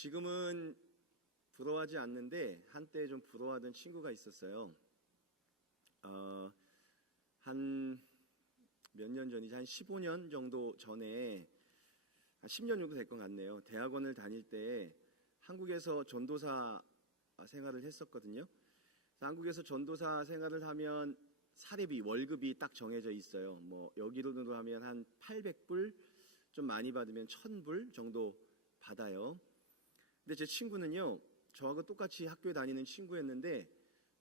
지금은 부러워하지 않는데 한때 좀 부러워하던 친구가 있었어요. 한 몇 년 전이지, 한 15년 정도 전에, 한 10년 정도 될 것 같네요. 대학원을 다닐 때 한국에서 전도사 생활을 했었거든요. 한국에서 전도사 생활을 하면 사례비, 월급이 딱 정해져 있어요. 뭐 여기로는 하면 한 800불, 좀 많이 받으면 1000불 정도 받아요. 근데 제 친구는요, 저하고 똑같이 학교에 다니는 친구였는데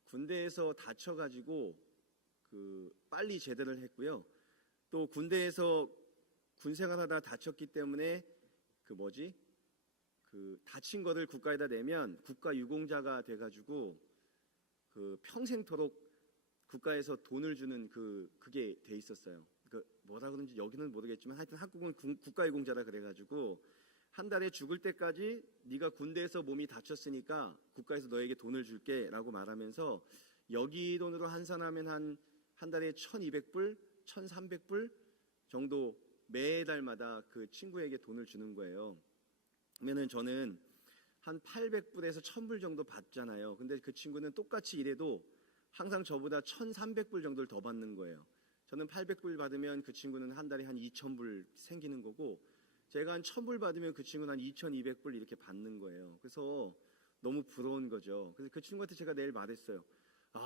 군대에서 다쳐가지고 빨리 제대를 했고요. 또 군대에서 군 생활하다 다쳤기 때문에 다친 거를 국가에다 내면 국가 유공자가 돼가지고 평생토록 국가에서 돈을 주는 그게 돼 있었어요. 뭐라 그런지 여기는 모르겠지만 하여튼 한국은 국가 유공자라 그래가지고 한 달에 죽을 때까지 네가 군대에서 몸이 다쳤으니까 국가에서 너에게 돈을 줄게 라고 말하면서 여기 돈으로 환산하면 한 달에 1200불, 1300불 정도 매달마다 그 친구에게 돈을 주는 거예요. 그러면은 저는 한 800불에서 1000불 정도 받잖아요. 근데 그 친구는 똑같이 일해도 항상 저보다 1300불 정도를 더 받는 거예요. 저는 800불 받으면 그 친구는 한 달에 한 2000불 생기는 거고, 제가 한 1000불 받으면 그 친구는 한 2200불 이렇게 받는 거예요. 그래서 너무 부러운 거죠. 그래서 그 친구한테 제가 내일 말했어요.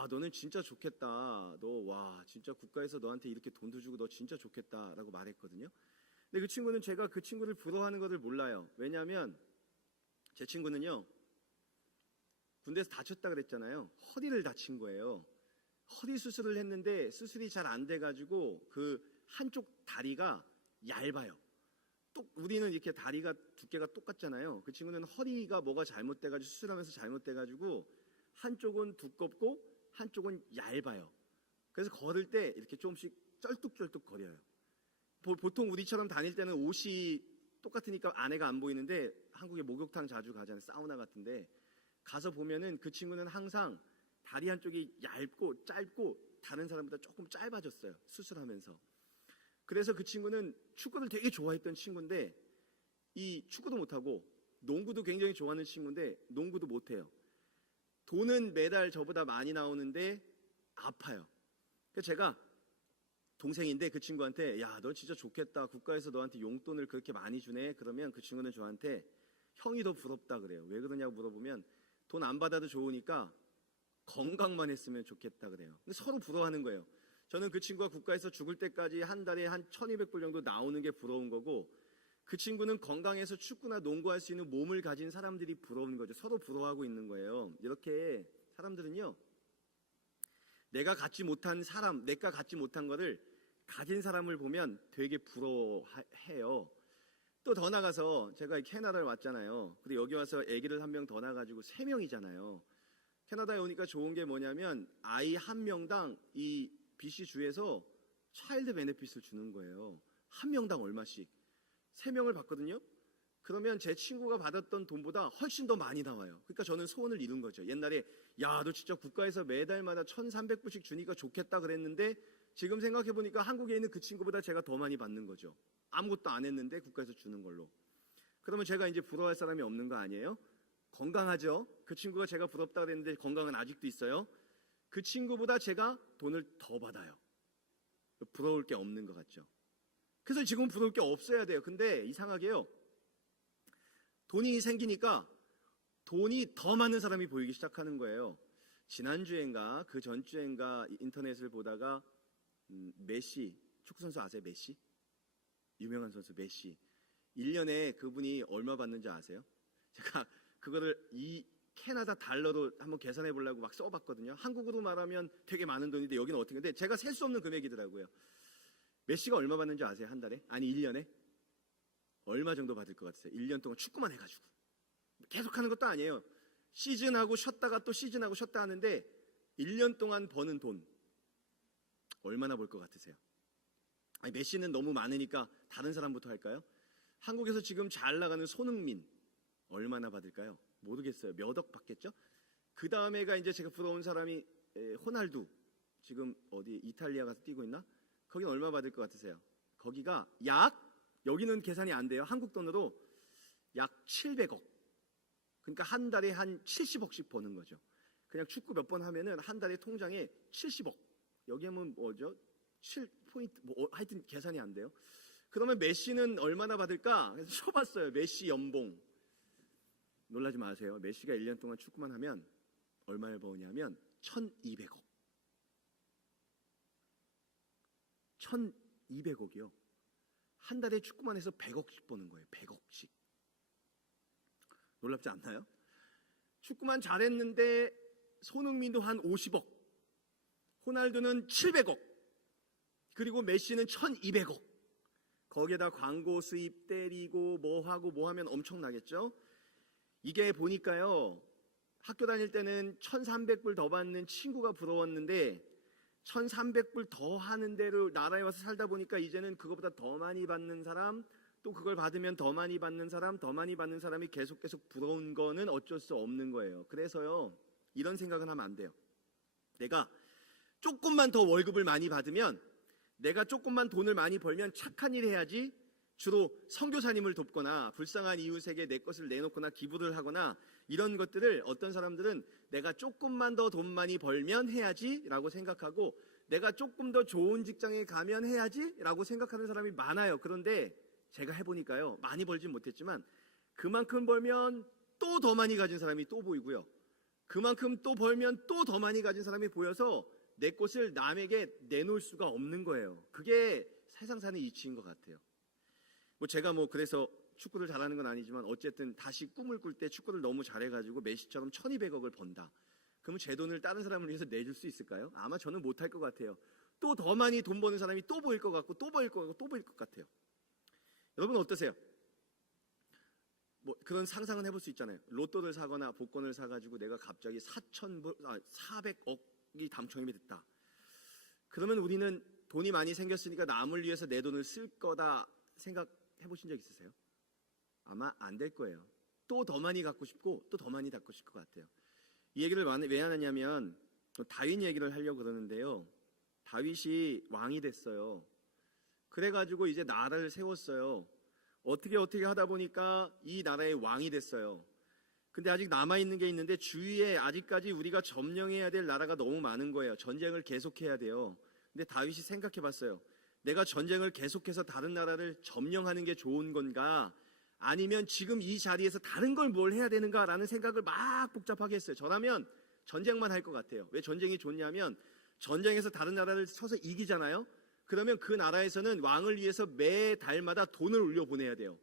너는 진짜 좋겠다. 너 진짜 국가에서 너한테 이렇게 돈도 주고 너 진짜 좋겠다 라고 말했거든요. 근데 그 친구는 제가 그 친구를 부러워하는 것을 몰라요. 왜냐하면 제 친구는요, 군대에서 다쳤다 그랬잖아요. 허리를 다친 거예요. 허리 수술을 했는데 수술이 잘 안 돼가지고 그 한쪽 다리가 얇아요. 우리는 이렇게 다리가 두께가 똑같잖아요. 그 친구는 허리가 뭐가 잘못돼가지고 수술하면서 잘못돼가지고 한쪽은 두껍고 한쪽은 얇아요. 그래서 걸을 때 이렇게 조금씩 쩔뚝쩔뚝 거려요. 보통 우리처럼 다닐 때는 옷이 똑같으니까 안에가 안 보이는데, 한국에 목욕탕 자주 가잖아요. 사우나 같은데 가서 보면은 그 친구는 항상 다리 한쪽이 얇고 짧고 다른 사람보다 조금 짧아졌어요, 수술하면서. 그래서 그 친구는 축구를 되게 좋아했던 친구인데 이 축구도 못하고 농구도 굉장히 좋아하는 친구인데 농구도 못해요. 돈은 매달 저보다 많이 나오는데 아파요. 그래서 제가 동생인데 그 친구한테, 야, 너 진짜 좋겠다. 국가에서 너한테 용돈을 그렇게 많이 주네. 그러면 그 친구는 저한테 형이 더 부럽다 그래요. 왜 그러냐고 물어보면 돈 안 받아도 좋으니까 건강만 했으면 좋겠다 그래요. 근데 서로 부러워하는 거예요. 저는 그 친구가 국가에서 죽을 때까지 한 달에 한 1200불 정도 나오는 게 부러운 거고, 그 친구는 건강해서 축구나 농구할 수 있는 몸을 가진 사람들이 부러운 거죠. 서로 부러워하고 있는 거예요. 이렇게 사람들은요, 내가 갖지 못한 거를 가진 사람을 보면 되게 부러워해요. 또 더 나가서 제가 캐나다를 왔잖아요. 근데 여기 와서 아기를 한 명 더 낳아가지고 3명이잖아요. 캐나다에 오니까 좋은 게 뭐냐면 아이 한 명당 이 BC 주에서 차일드 베네핏을 주는 거예요. 한 명당 얼마씩. 3명을 받거든요. 그러면 제 친구가 받았던 돈보다 훨씬 더 많이 나와요. 그러니까 저는 소원을 이룬 거죠. 옛날에 야, 너 진짜 국가에서 매달마다 1300불씩 주니까 좋겠다 그랬는데 지금 생각해보니까 한국에 있는 그 친구보다 제가 더 많이 받는 거죠. 아무것도 안 했는데 국가에서 주는 걸로. 그러면 제가 이제 부러워할 사람이 없는 거 아니에요? 건강하죠? 그 친구가 제가 부럽다 그랬는데 건강은 아직도 있어요. 그 친구보다 제가 돈을 더 받아요. 부러울 게 없는 것 같죠? 그래서 지금 부러울 게 없어야 돼요. 근데 이상하게요, 돈이 생기니까 돈이 더 많은 사람이 보이기 시작하는 거예요. 지난주엔가 그 전주엔가 인터넷을 보다가 메시, 축구선수 아세요? 메시? 유명한 선수 메시. 1년에 그분이 얼마 받는지 아세요? 제가 그거를 이 캐나다 달러로 한번 계산해 보려고 막 써봤거든요. 한국으로 말하면 되게 많은 돈인데 여기는 어떻게, 근데 제가 셀 수 없는 금액이더라고요. 메시가 얼마 받는지 아세요? 한 달에? 아니 1년에? 얼마 정도 받을 것 같으세요? 1년 동안 축구만 해가지고. 계속 하는 것도 아니에요. 시즌하고 쉬었다가 또 시즌하고 쉬었다 하는데 1년 동안 버는 돈 얼마나 벌 것 같으세요? 아니, 메시는 너무 많으니까 다른 사람부터 할까요? 한국에서 지금 잘 나가는 손흥민 얼마나 받을까요? 모르겠어요. 몇 억 받겠죠? 그 다음에가 이제 제가 부러운 사람이 호날두, 지금 어디 이탈리아 가서 뛰고 있나? 거긴 얼마 받을 것 같으세요? 거기가 여기는 계산이 안 돼요. 한국 돈으로 약 700억. 그러니까 한 달에 한 70억씩 버는 거죠. 그냥 축구 몇 번 하면은 한 달에 통장에 70억. 여기 하면 뭐죠? 7포인트 하여튼 계산이 안 돼요. 그러면 메시는 얼마나 받을까? 그래서 쳐봤어요. 메시 연봉. 놀라지 마세요. 메시가 1년 동안 축구만 하면 얼마를 버냐면 1,200억. 1,200억이요. 한 달에 축구만 해서 100억씩 버는 거예요. 100억씩. 놀랍지 않나요? 축구만 잘했는데 손흥민도 한 50억, 호날두는 700억, 그리고 메시는 1,200억. 거기에다 광고 수입 때리고 뭐하고 뭐하면 엄청나겠죠? 이게 보니까요, 학교 다닐 때는 1,300불 더 받는 친구가 부러웠는데 1,300불 더 하는 대로 나라에 와서 살다 보니까 이제는 그거보다 더 많이 받는 사람, 또 그걸 받으면 더 많이 받는 사람, 더 많이 받는 사람이 계속 부러운 거는 어쩔 수 없는 거예요. 그래서요, 이런 생각은 하면 안 돼요. 내가 조금만 더 월급을 많이 받으면, 내가 조금만 돈을 많이 벌면 착한 일 해야지, 주로 선교사님을 돕거나 불쌍한 이웃에게 내 것을 내놓거나 기부를 하거나 이런 것들을 어떤 사람들은 내가 조금만 더 돈 많이 벌면 해야지 라고 생각하고, 내가 조금 더 좋은 직장에 가면 해야지 라고 생각하는 사람이 많아요. 그런데 제가 해보니까요, 많이 벌진 못했지만 그만큼 벌면 또 더 많이 가진 사람이 또 보이고요, 그만큼 또 벌면 또 더 많이 가진 사람이 보여서 내 것을 남에게 내놓을 수가 없는 거예요. 그게 세상 사는 이치인 것 같아요. 제가 그래서 축구를 잘하는 건 아니지만 어쨌든 다시 꿈을 꿀 때 축구를 너무 잘해가지고 메시처럼 1,200억을 번다. 그러면 제 돈을 다른 사람을 위해서 내줄 수 있을까요? 아마 저는 못할 것 같아요. 또 더 많이 돈 버는 사람이 또 보일 것 같고 또 보일 것 같고 또 보일 것 같아요. 여러분 어떠세요? 그런 상상은 해볼 수 있잖아요. 로또를 사거나 복권을 사가지고 내가 갑자기 400억이 당첨이 됐다. 그러면 우리는 돈이 많이 생겼으니까 남을 위해서 내 돈을 쓸 거다 생각해 보신 적 있으세요? 아마 안 될 거예요. 또 더 많이 갖고 싶고 또 더 많이 갖고 싶을 것 같아요. 이 얘기를 왜 하냐면 다윗 얘기를 하려고 그러는데요, 다윗이 왕이 됐어요. 그래가지고 이제 나라를 세웠어요. 어떻게 하다 보니까 이 나라의 왕이 됐어요. 근데 아직 남아있는 게 있는데 주위에 아직까지 우리가 점령해야 될 나라가 너무 많은 거예요. 전쟁을 계속해야 돼요. 근데 다윗이 생각해 봤어요. 내가 전쟁을 계속해서 다른 나라를 점령하는 게 좋은 건가, 아니면 지금 이 자리에서 다른 걸 뭘 해야 되는가라는 생각을 막 복잡하게 했어요. 저라면 전쟁만 할 것 같아요. 왜 전쟁이 좋냐면 전쟁에서 다른 나라를 쳐서 이기잖아요. 그러면 그 나라에서는 왕을 위해서 매 달마다 돈을 올려보내야 돼요.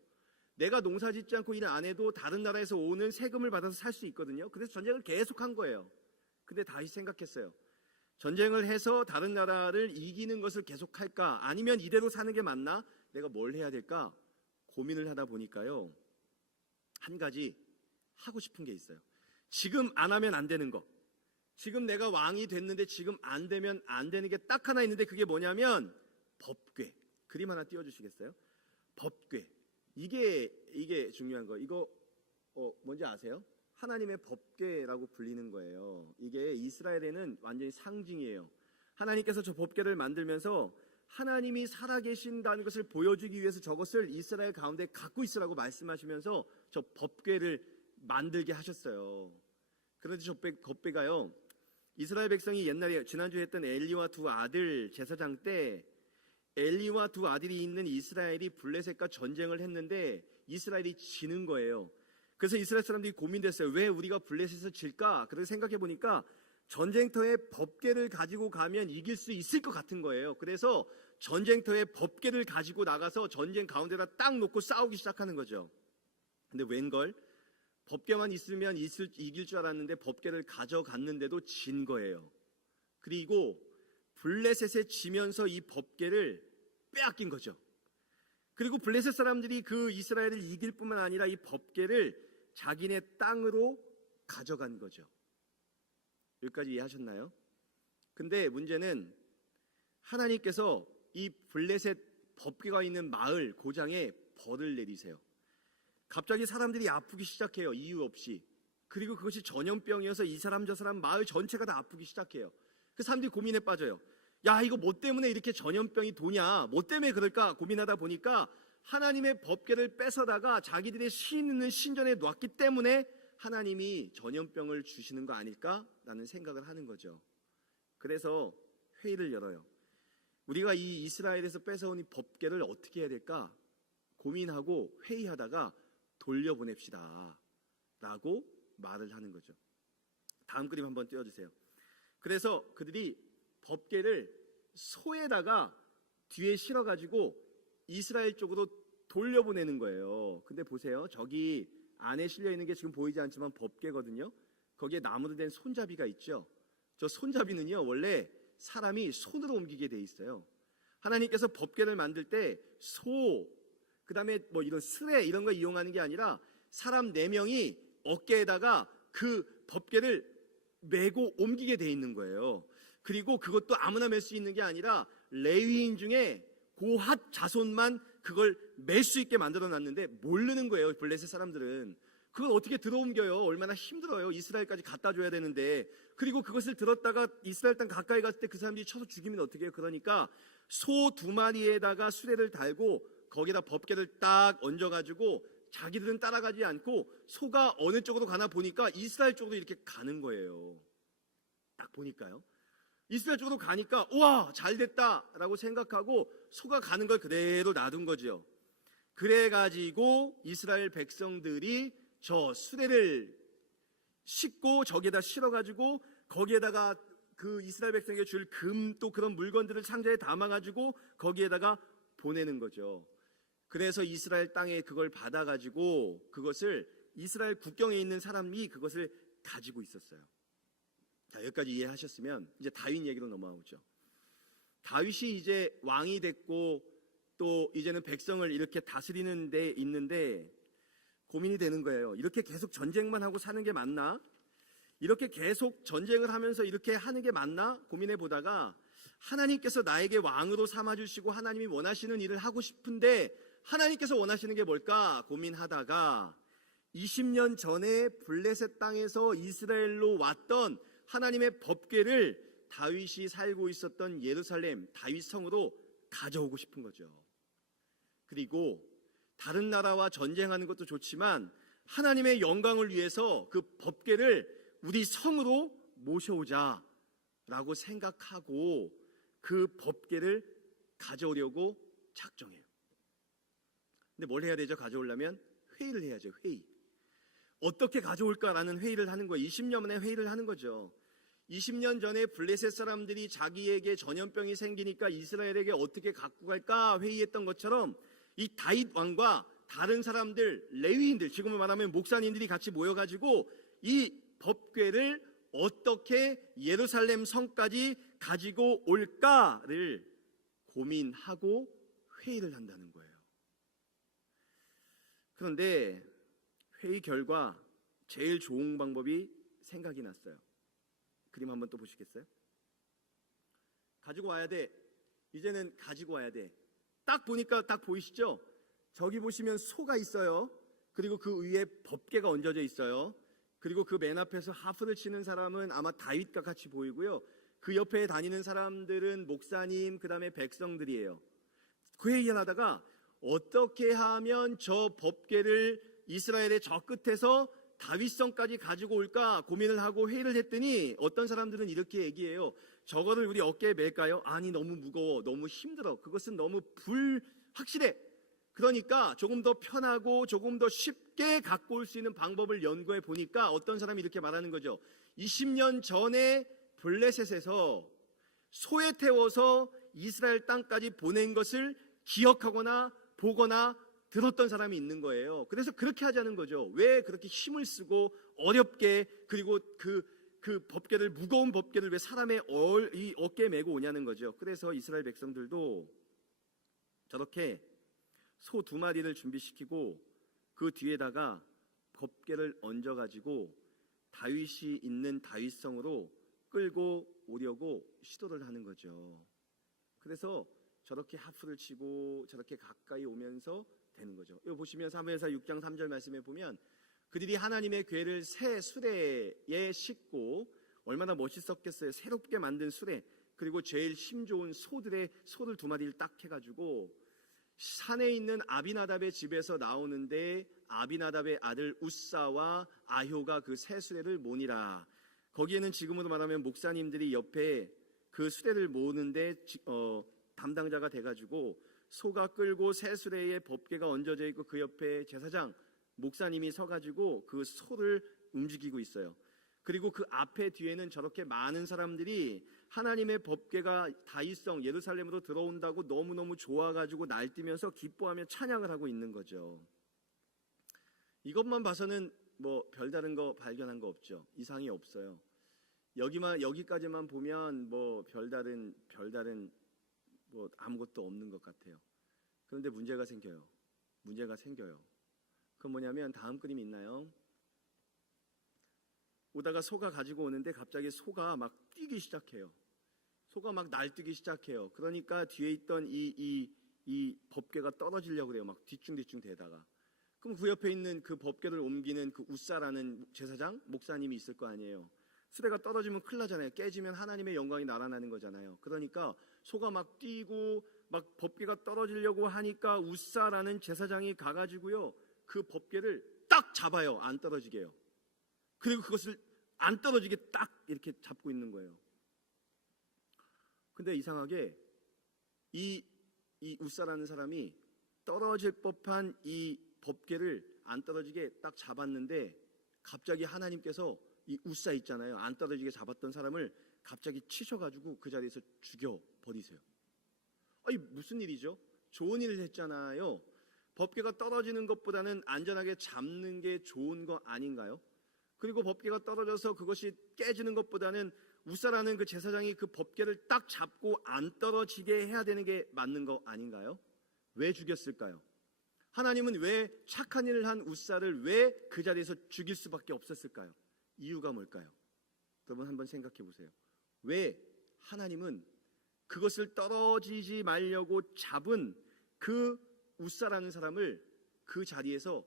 내가 농사 짓지 않고 일 안 해도 다른 나라에서 오는 세금을 받아서 살 수 있거든요. 그래서 전쟁을 계속한 거예요. 근데 다시 생각했어요. 전쟁을 해서 다른 나라를 이기는 것을 계속할까, 아니면 이대로 사는 게 맞나? 내가 뭘 해야 될까? 고민을 하다 보니까요, 한 가지 하고 싶은 게 있어요. 지금 안 하면 안 되는 거. 지금 내가 왕이 됐는데 지금 안 되면 안 되는 게 딱 하나 있는데, 그게 뭐냐면 법궤. 그림 하나 띄워주시겠어요? 법궤. 이게 중요한 거. 이거 뭔지 아세요? 하나님의 법궤라고 불리는 거예요. 이게 이스라엘에는 완전히 상징이에요. 하나님께서 저 법궤를 만들면서 하나님이 살아계신다는 것을 보여주기 위해서 저것을 이스라엘 가운데 갖고 있으라고 말씀하시면서 저 법궤를 만들게 하셨어요. 그런데 저 법궤가요, 이스라엘 백성이 옛날에 지난주에 했던 엘리와 두 아들 제사장 때 엘리와 두 아들이 있는 이스라엘이 블레셋과 전쟁을 했는데 이스라엘이 지는 거예요. 그래서 이스라엘 사람들이 고민됐어요. 왜 우리가 블레셋에서 질까? 그래서 생각해 보니까 전쟁터에 법궤를 가지고 가면 이길 수 있을 것 같은 거예요. 그래서 전쟁터에 법궤를 가지고 나가서 전쟁 가운데다 딱 놓고 싸우기 시작하는 거죠. 근데 웬걸? 법궤만 있으면 이길 줄 알았는데 법궤를 가져갔는데도 진 거예요. 그리고 블레셋에 지면서 이 법궤를 빼앗긴 거죠. 그리고 블레셋 사람들이 그 이스라엘을 이길 뿐만 아니라 이 법궤를 자기네 땅으로 가져간 거죠. 여기까지 이해하셨나요? 근데 문제는 하나님께서 이 블레셋 법궤가 있는 마을 고장에 벌을 내리세요. 갑자기 사람들이 아프기 시작해요. 이유 없이. 그리고 그것이 전염병이어서 이 사람 저 사람 마을 전체가 다 아프기 시작해요. 그 사람들이 고민에 빠져요. 야, 이거 뭐 때문에 이렇게 전염병이 도냐? 뭐 때문에 그럴까? 고민하다 보니까 하나님의 법궤를 뺏어다가 자기들의 신 있는 신전에 놨기 때문에 하나님이 전염병을 주시는 거 아닐까라는 생각을 하는 거죠. 그래서 회의를 열어요. 우리가 이 이스라엘에서 뺏어온 이 법궤를 어떻게 해야 될까 고민하고 회의하다가 돌려보냅시다 라고 말을 하는 거죠. 다음 그림 한번 띄워주세요. 그래서 그들이 법궤를 소에다가 뒤에 실어가지고 이스라엘 쪽으로 돌려보내는 거예요. 근데 보세요. 저기 안에 실려있는 게 지금 보이지 않지만 법궤거든요. 거기에 나무로 된 손잡이가 있죠. 저 손잡이는요 원래 사람이 손으로 옮기게 돼 있어요. 하나님께서 법궤를 만들 때 소, 그 다음에 뭐 이런 스레 이런 거 이용하는 게 아니라 사람 4명이 어깨에다가 그 법궤를 메고 옮기게 돼 있는 거예요. 그리고 그것도 아무나 맬 수 있는 게 아니라 레위인 중에 고핫 자손만 그걸 맬 수 있게 만들어 놨는데 모르는 거예요. 블레셋 사람들은. 그걸 어떻게 들어옮겨요? 얼마나 힘들어요. 이스라엘까지 갖다 줘야 되는데. 그리고 그것을 들었다가 이스라엘 땅 가까이 갔을 때 그 사람들이 쳐서 죽이면 어떻게 해요? 그러니까 소 2마리에다가 수레를 달고 거기다 법궤를 딱 얹어가지고 자기들은 따라가지 않고 소가 어느 쪽으로 가나 보니까 이스라엘 쪽으로 이렇게 가는 거예요. 딱 보니까요. 이스라엘 쪽으로 가니까 우와 잘됐다라고 생각하고 소가 가는 걸 그대로 놔둔 거죠. 그래가지고 이스라엘 백성들이 저 수레를 싣고 저기에다 실어가지고 거기에다가 그 이스라엘 백성에게 줄 금 또 그런 물건들을 상자에 담아가지고 거기에다가 보내는 거죠. 그래서 이스라엘 땅에 그걸 받아가지고 그것을 이스라엘 국경에 있는 사람이 그것을 가지고 있었어요. 자, 여기까지 이해하셨으면 이제 다윗 얘기로 넘어오죠. 다윗이 이제 왕이 됐고 또 이제는 백성을 이렇게 다스리는 데 있는데 고민이 되는 거예요. 이렇게 계속 전쟁만 하고 사는 게 맞나? 이렇게 계속 전쟁을 하면서 이렇게 하는 게 맞나? 고민해 보다가 하나님께서 나에게 왕으로 삼아주시고 하나님이 원하시는 일을 하고 싶은데 하나님께서 원하시는 게 뭘까? 고민하다가 20년 전에 블레셋 땅에서 이스라엘로 왔던 하나님의 법궤를 다윗이 살고 있었던 예루살렘 다윗 성으로 가져오고 싶은 거죠. 그리고 다른 나라와 전쟁하는 것도 좋지만 하나님의 영광을 위해서 그 법궤를 우리 성으로 모셔오자 라고 생각하고 그 법궤를 가져오려고 작정해요. 근데 뭘 해야 되죠? 가져오려면 회의를 해야죠. 회의. 어떻게 가져올까라는 회의를 하는 거예요. 20년 만에 회의를 하는 거죠. 20년 전에 블레셋 사람들이 자기에게 전염병이 생기니까 이스라엘에게 어떻게 갖고 갈까 회의했던 것처럼 이 다윗 왕과 다른 사람들, 레위인들, 지금을 말하면 목사님들이 같이 모여가지고 이 법궤를 어떻게 예루살렘 성까지 가지고 올까를 고민하고 회의를 한다는 거예요. 그런데 회의 결과 제일 좋은 방법이 생각이 났어요. 그림 한번 또 보시겠어요? 가지고 와야 돼. 이제는 가지고 와야 돼. 딱 보니까 딱 보이시죠? 저기 보시면 소가 있어요. 그리고 그 위에 법궤가 얹어져 있어요. 그리고 그 맨 앞에서 하프를 치는 사람은 아마 다윗과 같이 보이고요. 그 옆에 다니는 사람들은 목사님, 그 다음에 백성들이에요. 그 얘기를 하다가 어떻게 하면 저 법궤를 이스라엘의 저 끝에서 다윗성까지 가지고 올까 고민을 하고 회의를 했더니 어떤 사람들은 이렇게 얘기해요. 저거를 우리 어깨에 맬까요? 아니 너무 무거워, 너무 힘들어. 그것은 너무 불확실해. 그러니까 조금 더 편하고 조금 더 쉽게 갖고 올 수 있는 방법을 연구해 보니까 어떤 사람이 이렇게 말하는 거죠. 20년 전에 블레셋에서 소에 태워서 이스라엘 땅까지 보낸 것을 기억하거나 보거나 들었던 사람이 있는 거예요. 그래서 그렇게 하자는 거죠. 왜 그렇게 힘을 쓰고 어렵게 그리고 그 법궤를 무거운 법궤를 왜 사람의 이 어깨에 메고 오냐는 거죠. 그래서 이스라엘 백성들도 저렇게 소 2마리를 준비시키고 그 뒤에다가 법궤를 얹어가지고 다윗이 있는 다윗성으로 끌고 오려고 시도를 하는 거죠. 그래서 저렇게 하프를 치고 저렇게 가까이 오면서 되는 거죠. 이거 보시면 사무엘사 6장 3절 말씀에 보면 그들이 하나님의 궤를 새 수레에 싣고 얼마나 멋있었겠어요. 새롭게 만든 수레 그리고 제일 힘 좋은 소를 2마리를 딱 해가지고 산에 있는 아비나답의 집에서 나오는데 아비나답의 아들 우사와 아효가 그 새 수레를 모니라. 거기에는 지금으로 말하면 목사님들이 옆에 그 수레를 모으는데 담당자가 돼가지고 소가 끌고 새 수레에 법궤가 얹어져 있고 그 옆에 제사장 목사님이 서가지고 그 소를 움직이고 있어요. 그리고 그 앞에 뒤에는 저렇게 많은 사람들이 하나님의 법궤가 다윗성 예루살렘으로 들어온다고 너무너무 좋아가지고 날뛰면서 기뻐하며 찬양을 하고 있는 거죠. 이것만 봐서는 뭐 별다른 거 발견한 거 없죠. 이상이 없어요. 여기까지만 보면 뭐 별다른 뭐 아무것도 없는 것 같아요. 그런데 문제가 생겨요. 그건 뭐냐면 다음 그림 있나요? 오다가 소가 가지고 오는데 갑자기 소가 막 뛰기 시작해요. 소가 막 날뛰기 시작해요. 그러니까 뒤에 있던 이 법궤가 떨어지려고 그래요. 막 뒤충뒤충 대다가. 그럼 그 옆에 있는 그 법궤를 옮기는 그 우사라는 제사장 목사님이 있을 거 아니에요. 수레가 떨어지면 큰일 나잖아요. 깨지면 하나님의 영광이 날아나는 거잖아요. 그러니까 소가 막 뛰고 막 법궤가 떨어지려고 하니까 우사라는 제사장이 가가지고요 그 법궤를 딱 잡아요. 안 떨어지게 해요. 그리고 그것을 안 떨어지게 딱 이렇게 잡고 있는 거예요. 근데 이상하게 이 우사라는 사람이 떨어질 법한 이 법궤를 안 떨어지게 딱 잡았는데 갑자기 하나님께서 이 우사 있잖아요. 안 떨어지게 잡았던 사람을 갑자기 치셔가지고 그 자리에서 죽여버리세요. 아니 무슨 일이죠? 좋은 일을 했잖아요. 법궤가 떨어지는 것보다는 안전하게 잡는 게 좋은 거 아닌가요? 그리고 법궤가 떨어져서 그것이 깨지는 것보다는 우사라는 그 제사장이 그 법궤를 딱 잡고 안 떨어지게 해야 되는 게 맞는 거 아닌가요? 왜 죽였을까요? 하나님은 왜 착한 일을 한 우사를 왜 그 자리에서 죽일 수밖에 없었을까요? 이유가 뭘까요? 여러분 한번 생각해 보세요. 왜 하나님은 그것을 떨어지지 말려고 잡은 그 우사라는 사람을 그 자리에서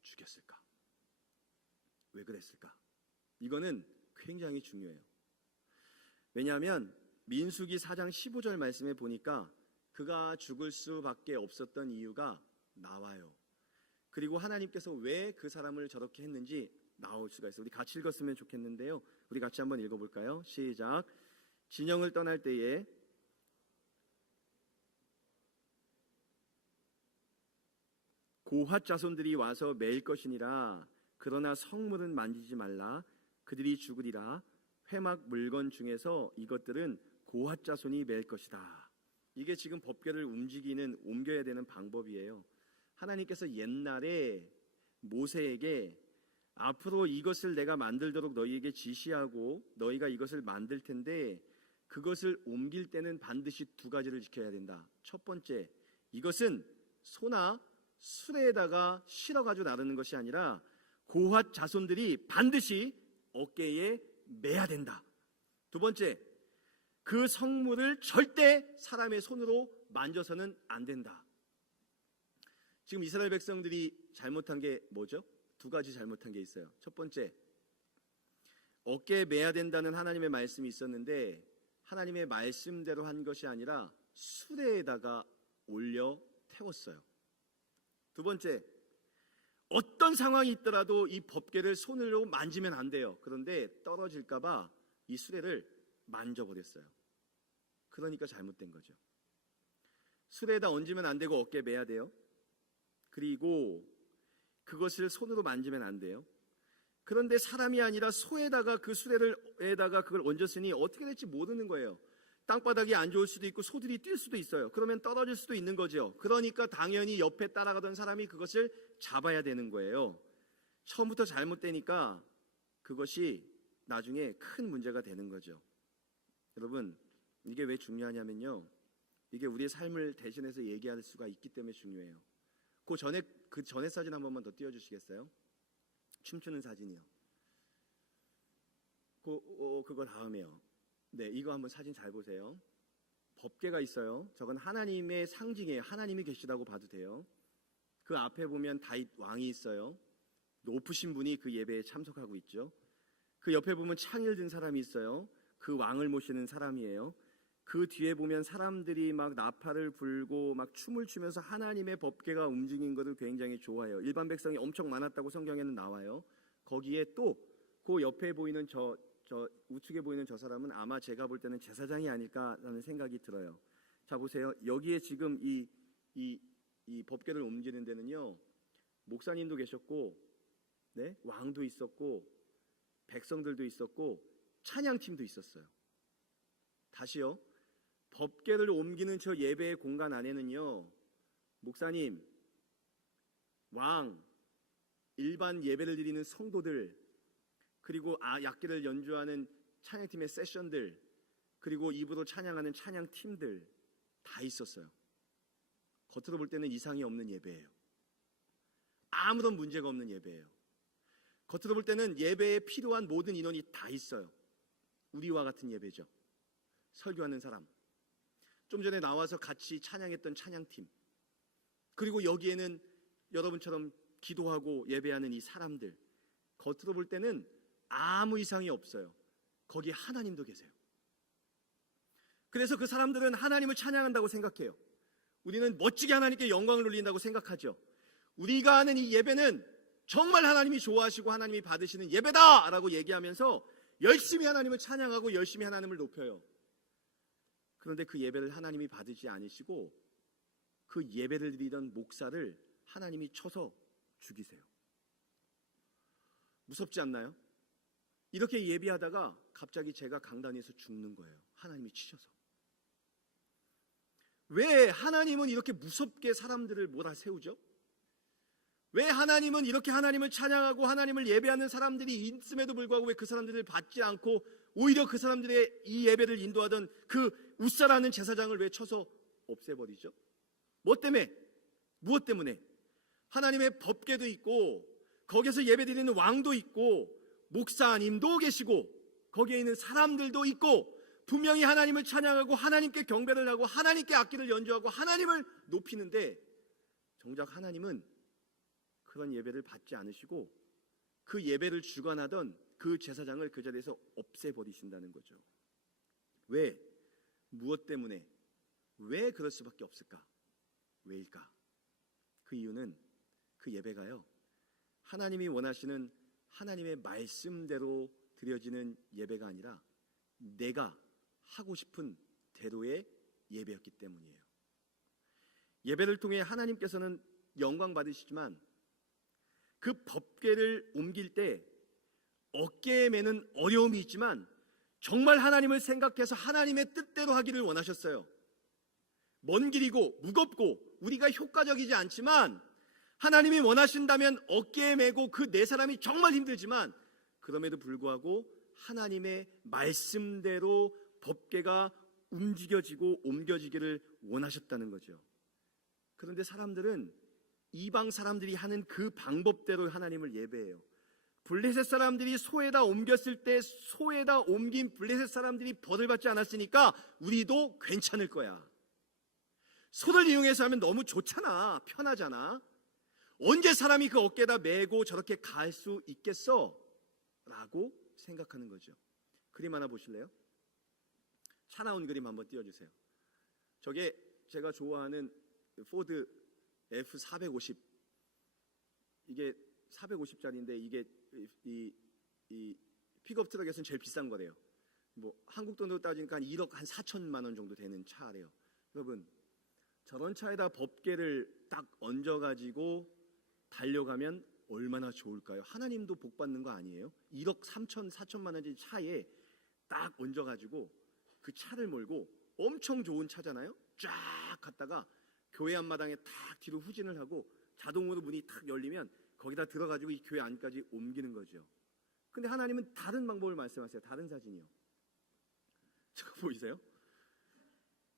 죽였을까? 왜 그랬을까? 이거는 굉장히 중요해요. 왜냐하면 민수기 4장 15절 말씀에 보니까 그가 죽을 수밖에 없었던 이유가 나와요. 그리고 하나님께서 왜 그 사람을 저렇게 했는지 나올 수가 있어요. 우리 같이 읽었으면 좋겠는데요. 우리 같이 한번 읽어볼까요? 시작. 진영을 떠날 때에 고핫 자손들이 와서 매일 것이니라. 그러나 성물은 만지지 말라. 그들이 죽으리라. 회막 물건 중에서 이것들은 고핫 자손이 맬 것이다. 이게 지금 법궤를 옮겨야 되는 방법이에요. 하나님께서 옛날에 모세에게 앞으로 이것을 내가 만들도록 너희에게 지시하고 너희가 이것을 만들 텐데 그것을 옮길 때는 반드시 두 가지를 지켜야 된다. 첫 번째, 이것은 소나 수레에다가 실어가지고 나르는 것이 아니라 고핫 자손들이 반드시 어깨에 매야 된다. 두 번째, 그 성물을 절대 사람의 손으로 만져서는 안 된다. 지금 이스라엘 백성들이 잘못한 게 뭐죠? 두 가지 잘못한 게 있어요. 첫 번째, 어깨에 매야 된다는 하나님의 말씀이 있었는데 하나님의 말씀대로 한 것이 아니라 수레에다가 올려 태웠어요. 두 번째, 어떤 상황이 있더라도 이 법궤를 손으로 만지면 안 돼요. 그런데 떨어질까 봐 이 수레를 만져버렸어요. 그러니까 잘못된 거죠. 수레에다 얹으면 안 되고 어깨에 매야 돼요. 그리고 그것을 손으로 만지면 안 돼요. 그런데 사람이 아니라 소에다가 그 수레에다가 그걸 얹었으니 어떻게 될지 모르는 거예요. 땅바닥이 안 좋을 수도 있고 소들이 뛸 수도 있어요. 그러면 떨어질 수도 있는 거죠. 그러니까 당연히 옆에 따라가던 사람이 그것을 잡아야 되는 거예요. 처음부터 잘못되니까 그것이 나중에 큰 문제가 되는 거죠. 여러분, 이게 왜 중요하냐면요, 이게 우리의 삶을 대신해서 얘기할 수가 있기 때문에 중요해요. 그 전에 사진 한 번만 더 띄워주시겠어요? 춤추는 사진이요. 그거 다음에요. 네, 이거 한번 사진 잘 보세요. 법궤가 있어요. 저건 하나님의 상징이에요. 하나님이 계시다고 봐도 돼요. 그 앞에 보면 다윗 왕이 있어요. 높으신 분이 그 예배에 참석하고 있죠. 그 옆에 보면 창을 든 사람이 있어요. 그 왕을 모시는 사람이에요. 그 뒤에 보면 사람들이 막 나팔을 불고 막 춤을 추면서 하나님의 법궤가 움직인 것을 굉장히 좋아해요. 일반 백성이 엄청 많았다고 성경에는 나와요. 거기에 또 그 옆에 보이는 저 우측에 보이는 저 사람은 아마 제가 볼 때는 제사장이 아닐까라는 생각이 들어요. 자 보세요. 여기에 지금 이 법궤를 옮기는 데는요, 목사님도 계셨고, 네, 왕도 있었고, 백성들도 있었고, 찬양팀도 있었어요. 다시요. 법궤를 옮기는 저 예배의 공간 안에는요, 목사님, 왕, 일반 예배를 드리는 성도들, 그리고 악기를 연주하는 찬양팀의 세션들, 그리고 입으로 찬양하는 찬양팀들 다 있었어요. 겉으로 볼 때는 이상이 없는 예배예요. 아무런 문제가 없는 예배예요. 겉으로 볼 때는 예배에 필요한 모든 인원이 다 있어요. 우리와 같은 예배죠. 설교하는 사람, 좀 전에 나와서 같이 찬양했던 찬양팀, 그리고 여기에는 여러분처럼 기도하고 예배하는 이 사람들, 겉으로 볼 때는 아무 이상이 없어요. 거기에 하나님도 계세요. 그래서 그 사람들은 하나님을 찬양한다고 생각해요. 우리는 멋지게 하나님께 영광을 돌린다고 생각하죠. 우리가 하는 이 예배는 정말 하나님이 좋아하시고 하나님이 받으시는 예배다라고 얘기하면서 열심히 하나님을 찬양하고 열심히 하나님을 높여요. 그런데 그 예배를 하나님이 받으지 않으시고 그 예배를 드리던 목사를 하나님이 쳐서 죽이세요. 무섭지 않나요? 이렇게 예배하다가 갑자기 제가 강단에서 죽는 거예요. 하나님이 치셔서. 왜 하나님은 이렇게 무섭게 사람들을 몰아세우죠? 왜 하나님은 이렇게 하나님을 찬양하고 하나님을 예배하는 사람들이 있음에도 불구하고 왜 그 사람들을 받지 않고 오히려 그 사람들의 이 예배를 인도하던 그 웃사라는 제사장을 왜 쳐서 없애버리죠? 뭐 때문에? 무엇 때문에? 하나님의 법궤도 있고 거기에서 예배드리는 왕도 있고 목사님도 계시고 거기에 있는 사람들도 있고 분명히 하나님을 찬양하고 하나님께 경배를 하고 하나님께 악기를 연주하고 하나님을 높이는데 정작 하나님은 그런 예배를 받지 않으시고 그 예배를 주관하던 그 제사장을 그 자리에서 없애버리신다는 거죠. 왜? 무엇 때문에? 왜 그럴 수밖에 없을까? 왜일까? 그 이유는 그 예배가요, 하나님이 원하시는 하나님의 말씀대로 드려지는 예배가 아니라 내가 하고 싶은 대로의 예배였기 때문이에요. 예배를 통해 하나님께서는 영광 받으시지만 그 법궤를 옮길 때 어깨에 매는 어려움이 있지만 정말 하나님을 생각해서 하나님의 뜻대로 하기를 원하셨어요. 먼 길이고 무겁고 우리가 효과적이지 않지만 하나님이 원하신다면 어깨에 메고 그 네 사람이 정말 힘들지만 그럼에도 불구하고 하나님의 말씀대로 법궤가 움직여지고 옮겨지기를 원하셨다는 거죠. 그런데 사람들은 이방 사람들이 하는 그 방법대로 하나님을 예배해요. 블레셋 사람들이 소에다 옮겼을 때 소에다 옮긴 블레셋 사람들이 벌을 받지 않았으니까 우리도 괜찮을 거야. 소를 이용해서 하면 너무 좋잖아. 편하잖아. 언제 사람이 그 어깨에다 메고 저렇게 갈 수 있겠어? 라고 생각하는 거죠. 그림 하나 보실래요? 차 나온 그림 한번 띄워주세요. 저게 제가 좋아하는 포드 F450, 이게 450짜리인데 이게 이 픽업 트럭에서는 제일 비싼 거래요. 뭐 한국 돈으로 따지니까 한 1억 한 4천만 원 정도 되는 차래요. 여러분, 저런 차에다 법궤를 딱 얹어가지고 달려가면 얼마나 좋을까요? 하나님도 복 받는 거 아니에요? 1억 3천 4천만 원짜리 차에 딱 얹어가지고 그 차를 몰고, 엄청 좋은 차잖아요. 쫙 갔다가 교회 앞마당에 탁 뒤로 후진을 하고 자동으로 문이 탁 열리면 거기다 들어가지고 이 교회 안까지 옮기는 거죠. 근데 하나님은 다른 방법을 말씀하세요. 다른 사진이요. 저거 보이세요?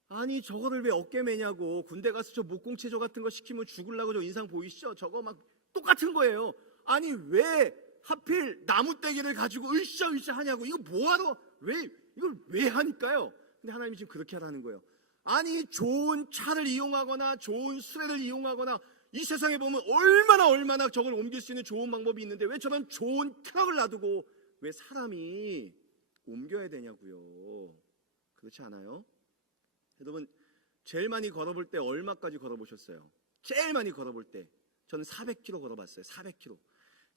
아니 저거를 왜 어깨 매냐고. 군대 가서 저 목공체조 같은 거 시키면 죽으려고. 저 인상 보이시죠? 저거 막 똑같은 거예요. 아니 왜 하필 나무떼기를 가지고 으쌰으쌰 하냐고. 이거 뭐하러, 왜 이걸 왜 하니까요? 근데 하나님이 지금 그렇게 하라는 거예요. 아니 좋은 차를 이용하거나 좋은 수레를 이용하거나 이 세상에 보면 얼마나 저걸 옮길 수 있는 좋은 방법이 있는데 왜 저런 좋은 트럭을 놔두고 왜 사람이 옮겨야 되냐고요. 그렇지 않아요? 여러분, 제일 많이 걸어볼 때 얼마까지 걸어보셨어요? 제일 많이 걸어볼 때 저는 400km 걸어봤어요. 400km.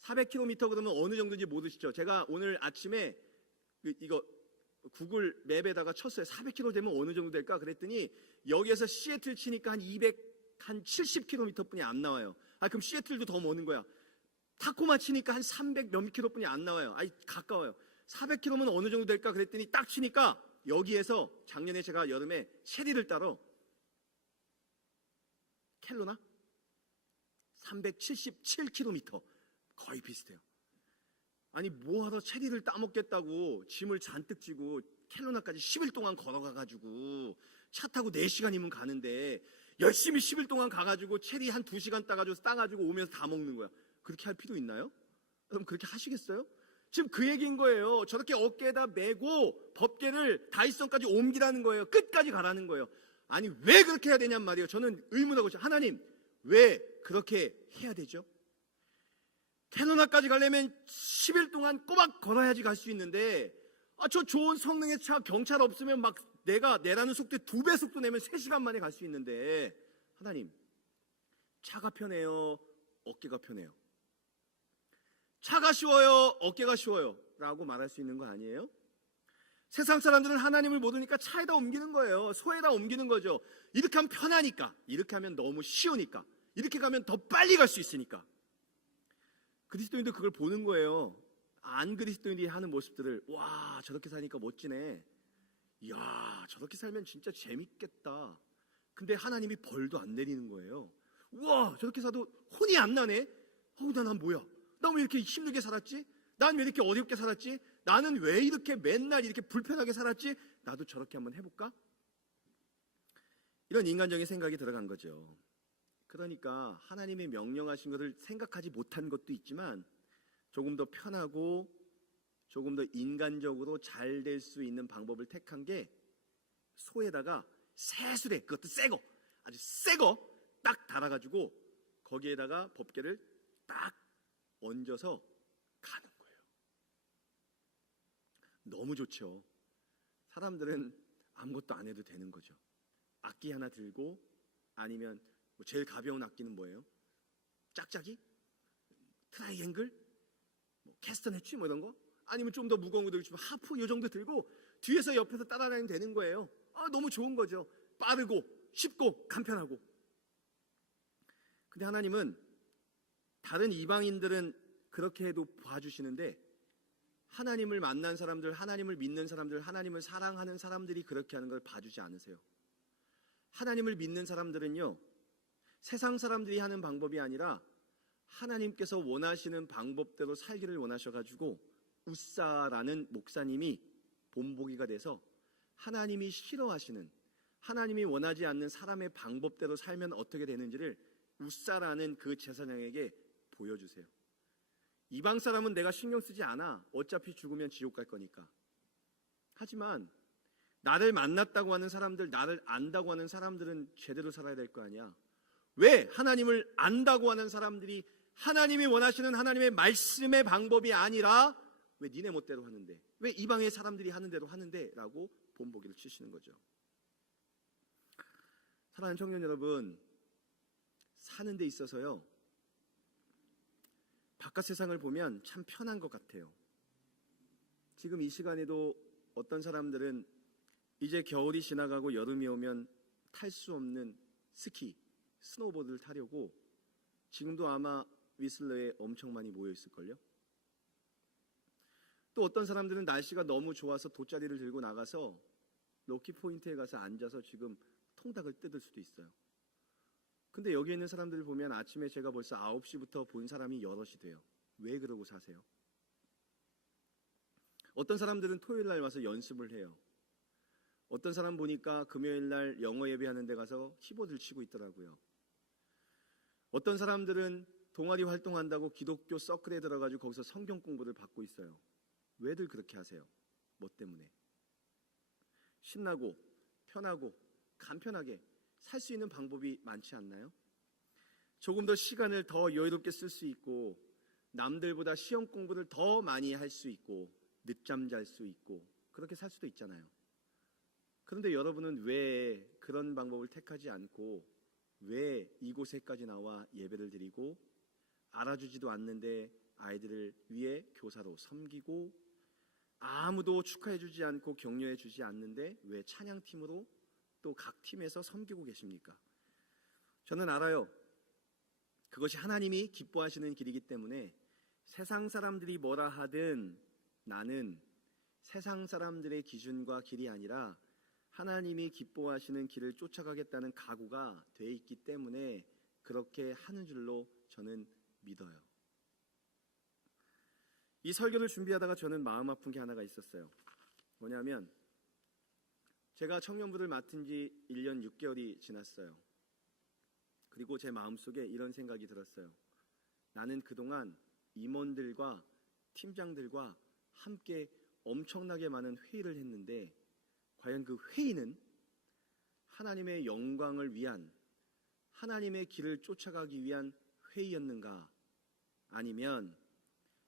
400km 그러면 어느 정도인지 모르시죠? 제가 오늘 아침에 이거 구글 맵에다가 쳤어요. 400km 되면 어느 정도 될까? 그랬더니 여기에서 시애틀 치니까 한 70km 뿐이 안 나와요. 그럼 시애틀도 더 머는 거야. 타코마 치니까 한 300 몇 킬로 뿐이 안 나와요. 가까워요. 400km면 어느 정도 될까? 그랬더니 딱 치니까 여기에서 작년에 제가 여름에 체리를 따러 켈로나 377km 거의 비슷해요. 아니 뭐하러 체리를 따먹겠다고 짐을 잔뜩 지고 켈로나까지 10일 동안 걸어가가지고 차 타고 4시간이면 가는데 열심히 10일 동안 가가지고 체리 한 2시간 따가지고 오면서 다 먹는 거야. 그렇게 할 필요 있나요? 그럼 그렇게 하시겠어요? 지금 그 얘기인 거예요. 저렇게 어깨에다 메고 법궤를 다윗성까지 옮기라는 거예요. 끝까지 가라는 거예요. 아니 왜 그렇게 해야 되냔 말이에요. 저는 의문하고 있어요. 하나님 왜 그렇게 해야 되죠? 캐노나까지 가려면 10일 동안 꼬박 걸어야지 갈 수 있는데 저 좋은 성능의 차 경찰 없으면 막 내가 내라는 속도에 2배 속도 내면 3시간 만에 갈 수 있는데 하나님 차가 편해요? 어깨가 편해요? 차가 쉬워요? 어깨가 쉬워요? 라고 말할 수 있는 거 아니에요? 세상 사람들은 하나님을 모르니까 차에다 옮기는 거예요. 소에다 옮기는 거죠. 이렇게 하면 편하니까, 이렇게 하면 너무 쉬우니까, 이렇게 가면 더 빨리 갈 수 있으니까. 그리스도인도 그걸 보는 거예요. 안 그리스도인이 하는 모습들을 와 저렇게 사니까 멋지네. 이야 저렇게 살면 진짜 재밌겠다. 근데 하나님이 벌도 안 내리는 거예요. 우와 저렇게 사도 혼이 안 나네. 난 뭐야? 난 왜 이렇게 힘들게 살았지? 난 왜 이렇게 어렵게 살았지? 나는 왜 이렇게 맨날 이렇게 불편하게 살았지? 나도 저렇게 한번 해볼까? 이런 인간적인 생각이 들어간 거죠. 그러니까 하나님이 명령하신 것을 생각하지 못한 것도 있지만 조금 더 편하고 조금 더 인간적으로 잘 될 수 있는 방법을 택한 게 소에다가 새수레, 그것도 새거, 아주 새거 딱 달아가지고 거기에다가 법궤를 딱 얹어서 가는 거예요. 너무 좋죠. 사람들은 아무것도 안 해도 되는 거죠. 악기 하나 들고 아니면 제일 가벼운 악기는 뭐예요? 짝짝이? 트라이앵글? 캐스터네치 이런 거? 아니면 좀 더 무거운 거 들고 싶으면 하프 이 정도 들고 뒤에서 옆에서 따라다니면 되는 거예요. 너무 좋은 거죠. 빠르고 쉽고 간편하고. 근데 하나님은 다른 이방인들은 그렇게 해도 봐주시는데 하나님을 만난 사람들, 하나님을 믿는 사람들, 하나님을 사랑하는 사람들이 그렇게 하는 걸 봐주지 않으세요. 하나님을 믿는 사람들은요, 세상 사람들이 하는 방법이 아니라 하나님께서 원하시는 방법대로 살기를 원하셔가지고 우사라는 목사님이 본보기가 돼서 하나님이 싫어하시는, 하나님이 원하지 않는 사람의 방법대로 살면 어떻게 되는지를 우사라는 그 제사장에게 보여주세요. 이방 사람은 내가 신경 쓰지 않아. 어차피 죽으면 지옥 갈 거니까. 하지만 나를 만났다고 하는 사람들, 나를 안다고 하는 사람들은 제대로 살아야 될 거 아니야. 왜 하나님을 안다고 하는 사람들이 하나님이 원하시는 하나님의 말씀의 방법이 아니라 왜 니네 멋대로 하는데, 왜 이방의 사람들이 하는 대로 하는데 라고 본보기를 치시는 거죠. 사랑하는 청년 여러분, 사는 데 있어서요, 바깥 세상을 보면 참 편한 것 같아요. 지금 이 시간에도 어떤 사람들은 이제 겨울이 지나가고 여름이 오면 탈 수 없는 스키, 스노우보드를 타려고 지금도 아마 위슬러에 엄청 많이 모여 있을걸요. 또 어떤 사람들은 날씨가 너무 좋아서 돗자리를 들고 나가서 로키 포인트에 가서 앉아서 지금 통닭을 뜯을 수도 있어요. 근데 여기 있는 사람들을 보면 아침에 제가 벌써 9시부터 본 사람이 여럿이 돼요. 왜 그러고 사세요? 어떤 사람들은 토요일 날 와서 연습을 해요. 어떤 사람 보니까 금요일 날 영어 예배하는 데 가서 키보드를 치고 있더라고요. 어떤 사람들은 동아리 활동한다고 기독교 서클에 들어가지고 거기서 성경 공부를 받고 있어요. 왜들 그렇게 하세요? 뭐 때문에? 신나고 편하고 간편하게 살 수 있는 방법이 많지 않나요? 조금 더 시간을 더 여유롭게 쓸 수 있고 남들보다 시험 공부를 더 많이 할 수 있고 늦잠 잘 수 있고 그렇게 살 수도 있잖아요. 그런데 여러분은 왜 그런 방법을 택하지 않고 왜 이곳에까지 나와 예배를 드리고 알아주지도 않는데 아이들을 위해 교사로 섬기고 아무도 축하해주지 않고 격려해주지 않는데 왜 찬양팀으로 또 각 팀에서 섬기고 계십니까? 저는 알아요. 그것이 하나님이 기뻐하시는 길이기 때문에 세상 사람들이 뭐라 하든 나는 세상 사람들의 기준과 길이 아니라 하나님이 기뻐하시는 길을 쫓아가겠다는 각오가 돼 있기 때문에 그렇게 하는 줄로 저는 믿어요. 이 설교를 준비하다가 저는 마음 아픈 게 하나가 있었어요. 뭐냐면 제가 청년부를 맡은 지 1년 6개월이 지났어요. 그리고 제 마음속에 이런 생각이 들었어요. 나는 그동안 임원들과 팀장들과 함께 엄청나게 많은 회의를 했는데 과연 그 회의는 하나님의 영광을 위한 하나님의 길을 쫓아가기 위한 회의였는가? 아니면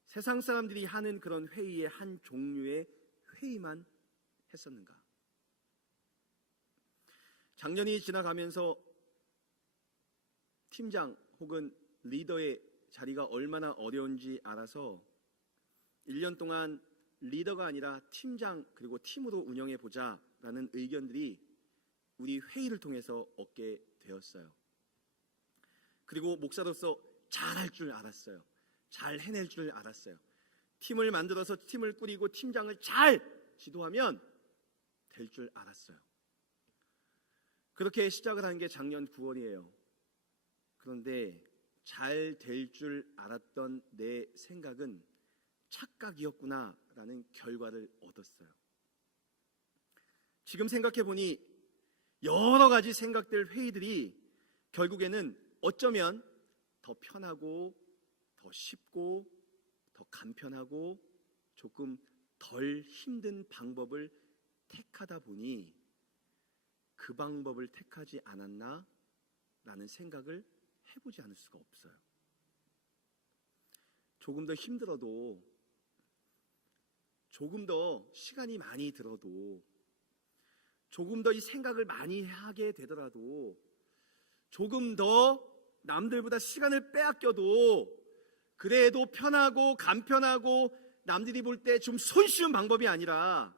세상 사람들이 하는 그런 회의의 한 종류의 회의만 했었는가? 작년이 지나가면서 팀장 혹은 리더의 자리가 얼마나 어려운지 알아서 1년 동안 리더가 아니라 팀장 그리고 팀으로 운영해 보자라는 의견들이 우리 회의를 통해서 얻게 되었어요. 그리고 목사로서 잘할 줄 알았어요. 잘 해낼 줄 알았어요. 팀을 만들어서 팀을 꾸리고 팀장을 잘 지도하면 될 줄 알았어요. 그렇게 시작을 한 게 작년 9월이에요. 그런데 잘 될 줄 알았던 내 생각은 착각이었구나라는 결과를 얻었어요. 지금 생각해보니 여러 가지 생각들, 회의들이 결국에는 어쩌면 더 편하고 더 쉽고 더 간편하고 조금 덜 힘든 방법을 택하다 보니 그 방법을 택하지 않았나? 라는 생각을 해보지 않을 수가 없어요. 조금 더 힘들어도 조금 더 시간이 많이 들어도 조금 더 이 생각을 많이 하게 되더라도 조금 더 남들보다 시간을 빼앗겨도 그래도 편하고 간편하고 남들이 볼 때 좀 손쉬운 방법이 아니라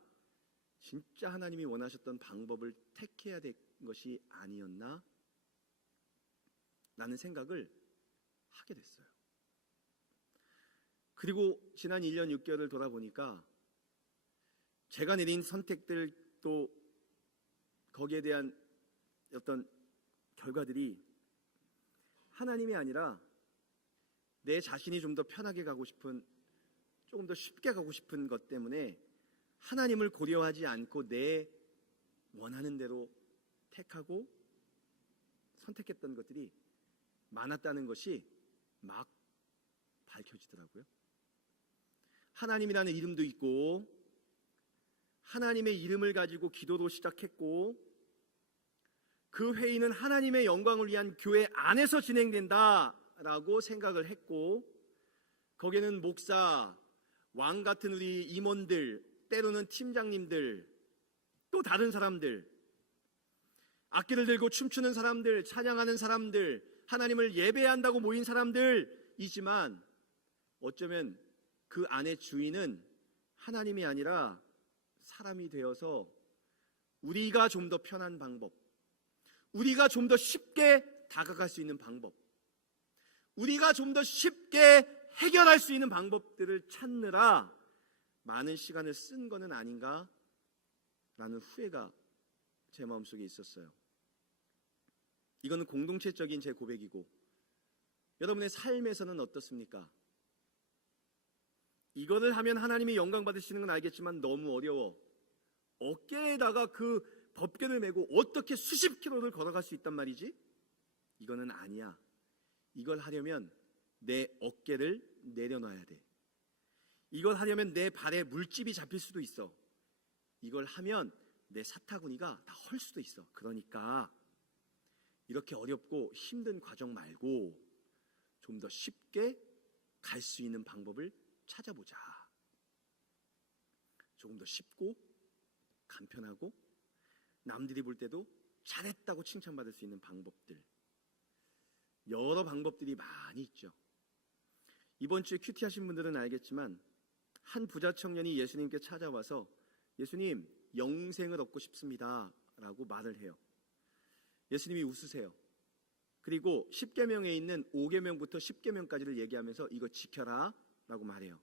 진짜 하나님이 원하셨던 방법을 택해야 될 것이 아니었나? 라는 생각을 하게 됐어요. 그리고 지난 1년 6개월을 돌아보니까 제가 내린 선택들 또 거기에 대한 어떤 결과들이 하나님이 아니라 내 자신이 좀 더 편하게 가고 싶은, 조금 더 쉽게 가고 싶은 것 때문에 하나님을 고려하지 않고 내 원하는 대로 택하고 선택했던 것들이 많았다는 것이 막 밝혀지더라고요. 하나님이라는 이름도 있고 하나님의 이름을 가지고 기도도 시작했고 그 회의는 하나님의 영광을 위한 교회 안에서 진행된다라고 생각을 했고 거기에는 목사, 왕 같은 우리 임원들, 때로는 팀장님들, 또 다른 사람들, 악기를 들고 춤추는 사람들, 찬양하는 사람들, 하나님을 예배한다고 모인 사람들이지만 어쩌면 그 안의 주인은 하나님이 아니라 사람이 되어서 우리가 좀 더 편한 방법, 우리가 좀 더 쉽게 다가갈 수 있는 방법, 우리가 좀 더 쉽게 해결할 수 있는 방법들을 찾느라 많은 시간을 쓴 것은 아닌가 라는 후회가 제 마음속에 있었어요. 이거는 공동체적인 제 고백이고 여러분의 삶에서는 어떻습니까? 이거를 하면 하나님이 영광 받으시는 건 알겠지만 너무 어려워. 어깨에다가 그 법궤를 메고 어떻게 수십 킬로를 걸어갈 수 있단 말이지? 이거는 아니야. 이걸 하려면 내 어깨를 내려놔야 돼. 이걸 하려면 내 발에 물집이 잡힐 수도 있어. 이걸 하면 내 사타구니가 다 헐 수도 있어. 그러니까 이렇게 어렵고 힘든 과정 말고 좀 더 쉽게 갈 수 있는 방법을 찾아보자. 조금 더 쉽고 간편하고 남들이 볼 때도 잘했다고 칭찬받을 수 있는 방법들, 여러 방법들이 많이 있죠. 이번 주에 큐티 하신 분들은 알겠지만 한 부자 청년이 예수님께 찾아와서 예수님, 영생을 얻고 싶습니다 라고 말을 해요. 예수님이 웃으세요. 그리고 10계명에 있는 5계명부터 10계명까지를 얘기하면서 이거 지켜라 라고 말해요.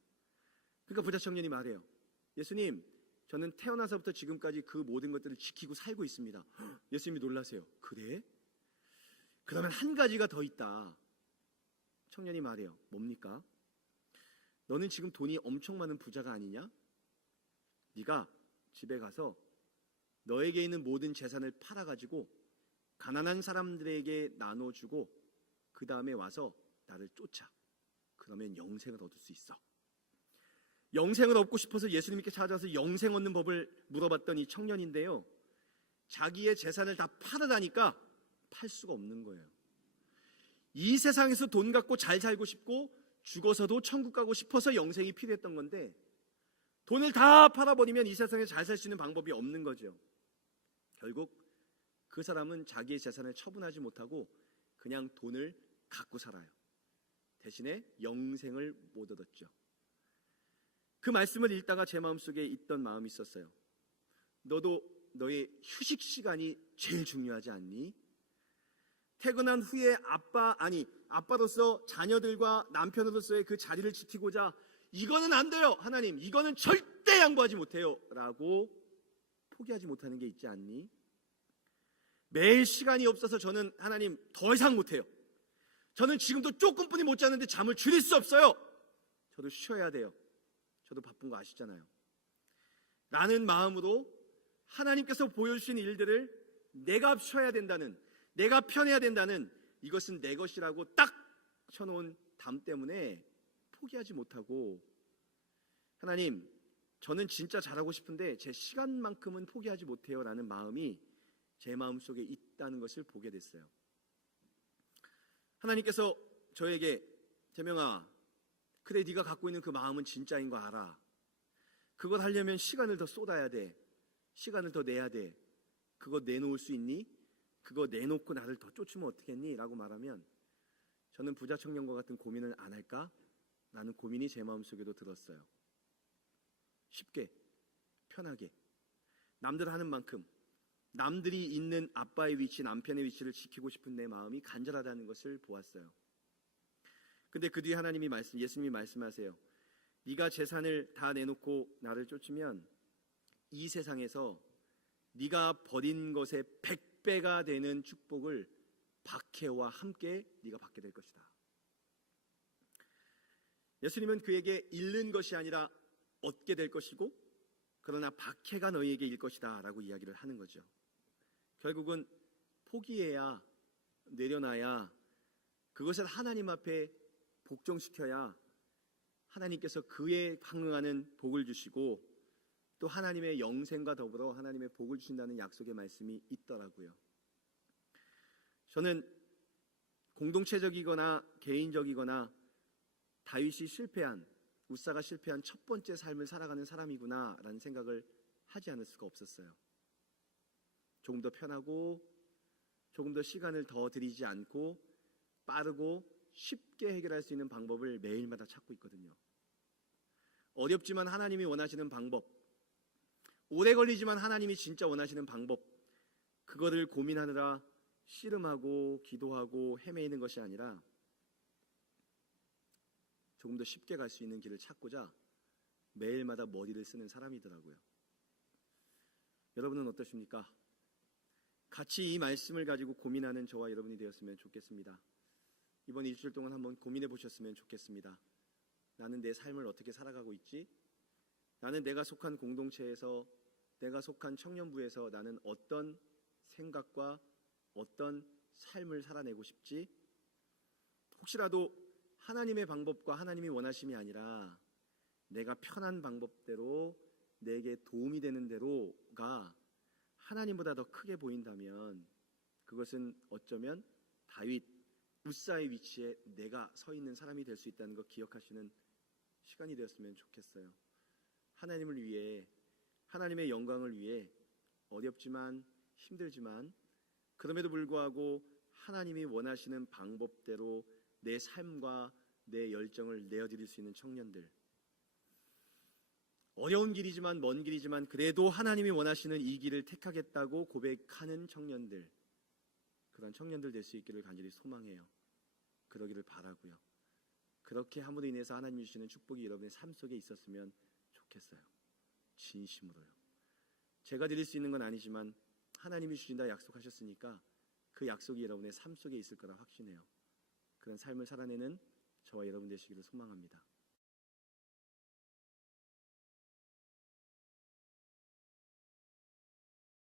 그러니까 부자 청년이 말해요. 예수님, 저는 태어나서부터 지금까지 그 모든 것들을 지키고 살고 있습니다. 예수님이 놀라세요. 그래? 그러면 한 가지가 더 있다. 청년이 말해요. 뭡니까? 너는 지금 돈이 엄청 많은 부자가 아니냐? 네가 집에 가서 너에게 있는 모든 재산을 팔아가지고 가난한 사람들에게 나눠주고 그 다음에 와서 나를 쫓아. 그러면 영생을 얻을 수 있어. 영생을 얻고 싶어서 예수님께 찾아와서 영생 얻는 법을 물어봤던 이 청년인데요, 자기의 재산을 다 팔으라니까 팔 수가 없는 거예요. 이 세상에서 돈 갖고 잘 살고 싶고 죽어서도 천국 가고 싶어서 영생이 필요했던 건데 돈을 다 팔아버리면 이 세상에 잘 살 수 있는 방법이 없는 거죠. 결국 그 사람은 자기의 재산을 처분하지 못하고 그냥 돈을 갖고 살아요. 대신에 영생을 못 얻었죠. 그 말씀을 읽다가 제 마음속에 있던 마음이 있었어요. 너도 너의 휴식 시간이 제일 중요하지 않니? 퇴근한 후에 아빠로서 자녀들과 남편으로서의 그 자리를 지키고자 이거는 안 돼요, 하나님, 이거는 절대 양보하지 못해요 라고 포기하지 못하는 게 있지 않니? 매일 시간이 없어서 저는 하나님 더 이상 못해요. 저는 지금도 조금뿐이 못 자는데 잠을 줄일 수 없어요. 저도 쉬어야 돼요. 저도 바쁜 거 아시잖아요. 라는 마음으로 하나님께서 보여주신 일들을 내가 쉬어야 된다는, 내가 편해야 된다는, 이것은 내 것이라고 딱 쳐놓은 담 때문에 포기하지 못하고, 하나님, 저는 진짜 잘하고 싶은데 제 시간만큼은 포기하지 못해요 라는 마음이 제 마음속에 있다는 것을 보게 됐어요. 하나님께서 저에게, 재명아, 그래, 네가 갖고 있는 그 마음은 진짜인 거 알아. 그걸 하려면 시간을 더 쏟아야 돼. 시간을 더 내야 돼. 그거 내놓을 수 있니? 그거 내놓고 나를 더 쫓으면 어떻겠니? 라고 말하면 저는 부자 청년과 같은 고민을 안 할까? 라는 고민이 제 마음속에도 들었어요. 쉽게, 편하게, 남들 하는 만큼 남들이 있는 아빠의 위치, 남편의 위치를 지키고 싶은 내 마음이 간절하다는 것을 보았어요. 근데 그 뒤에 예수님이 말씀하세요. 네가 재산을 다 내놓고 나를 쫓으면 이 세상에서 네가 버린 것의 100배가 되는 축복을 박해와 함께 네가 받게 될 것이다. 예수님은 그에게 잃는 것이 아니라 얻게 될 것이고, 그러나 박해가 너희에게 일 것이다 라고 이야기를 하는 거죠. 결국은 포기해야, 내려놔야, 그것을 하나님 앞에 복종시켜야 하나님께서 그에 항응하는 복을 주시고 또 하나님의 영생과 더불어 하나님의 복을 주신다는 약속의 말씀이 있더라고요. 저는 공동체적이거나 개인적이거나 우사가 실패한 첫 번째 삶을 살아가는 사람이구나 라는 생각을 하지 않을 수가 없었어요. 조금 더 편하고 조금 더 시간을 더 들이지 않고 빠르고 쉽게 해결할 수 있는 방법을 매일마다 찾고 있거든요. 어렵지만 하나님이 원하시는 방법, 오래 걸리지만 하나님이 진짜 원하시는 방법, 그거를 고민하느라 씨름하고 기도하고 헤매이는 것이 아니라 조금 더 쉽게 갈 수 있는 길을 찾고자 매일마다 머리를 쓰는 사람이더라고요. 여러분은 어떠십니까? 같이 이 말씀을 가지고 고민하는 저와 여러분이 되었으면 좋겠습니다. 이번 일주일 동안 한번 고민해 보셨으면 좋겠습니다. 나는 내 삶을 어떻게 살아가고 있지? 나는 내가 속한 공동체에서, 내가 속한 청년부에서 나는 어떤 생각과 어떤 삶을 살아내고 싶지? 혹시라도 하나님의 방법과 하나님이 원하심이 아니라 내가 편한 방법대로 내게 도움이 되는 대로가 하나님보다 더 크게 보인다면 그것은 어쩌면 다윗, 우사의 위치에 내가 서 있는 사람이 될 수 있다는 거 기억하시는 시간이 되었으면 좋겠어요. 하나님을 위해, 하나님의 영광을 위해 어렵지만 힘들지만 그럼에도 불구하고 하나님이 원하시는 방법대로 내 삶과 내 열정을 내어드릴 수 있는 청년들, 어려운 길이지만 먼 길이지만 그래도 하나님이 원하시는 이 길을 택하겠다고 고백하는 청년들, 그런 청년들 될 수 있기를 간절히 소망해요. 그러기를 바라고요. 그렇게 함으로 인해서 하나님이 주시는 축복이 여러분의 삶 속에 있었으면 좋겠어요. 진심으로요. 제가 드릴 수 있는 건 아니지만 하나님이 주신다 약속하셨으니까 그 약속이 여러분의 삶 속에 있을 거라 확신해요. 그런 삶을 살아내는 저와 여러분 되시기를 소망합니다.